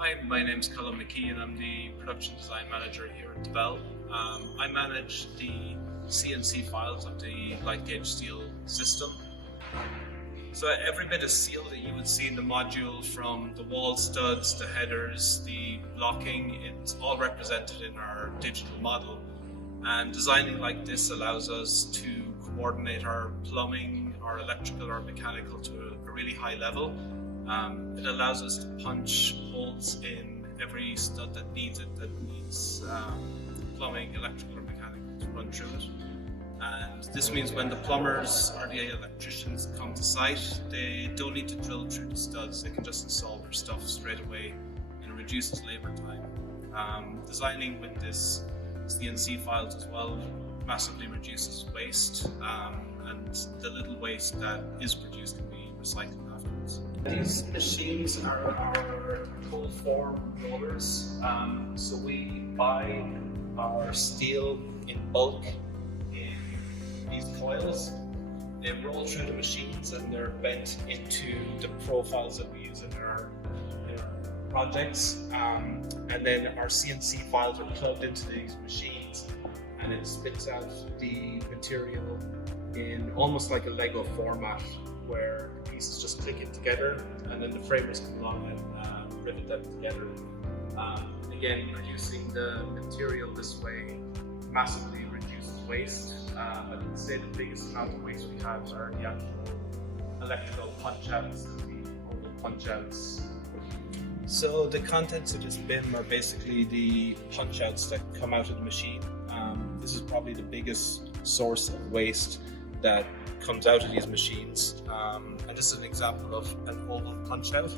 Hi, my name's Colm McKee and I'm the production design manager here at Dvele. I manage the CNC files of the light gauge steel system. So every bit of steel that you would see in the module, from the wall studs, the headers, the blocking, it's all represented in our digital model. And designing like this allows us to coordinate our plumbing, our electrical, our mechanical to a really high level. It allows us to punch holes in every stud that needs plumbing, electrical or mechanical to run through it. And this means when the plumbers or the electricians come to site, they don't need to drill through the studs, they can just install their stuff straight away, and it reduces labour time. Designing with this CNC files as well massively reduces waste, and the little waste that is produced can be recycled afterwards. These machines are our cold form rollers, so we buy our steel in bulk in these coils. They roll through the machines and they're bent into the profiles that we use in our projects, and then our CNC files are plugged into these machines and it spits out the material in almost like a Lego format, where the pieces just click in together and then the framers come along and rivet them together. Again, producing the material this way massively reduces waste. I would say the biggest amount of waste we have are the actual electrical punch outs and the oval punch outs. So the contents of this bin are basically the punch outs that come out of the machine. This is probably the biggest source of waste that comes out of these machines, and this is an example of an oval punch out,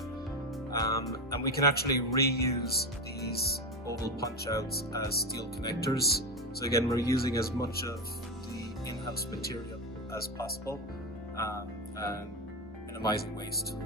and we can actually reuse these oval punch outs as steel connectors. So again, we're using as much of the in-house material as possible and minimizing waste.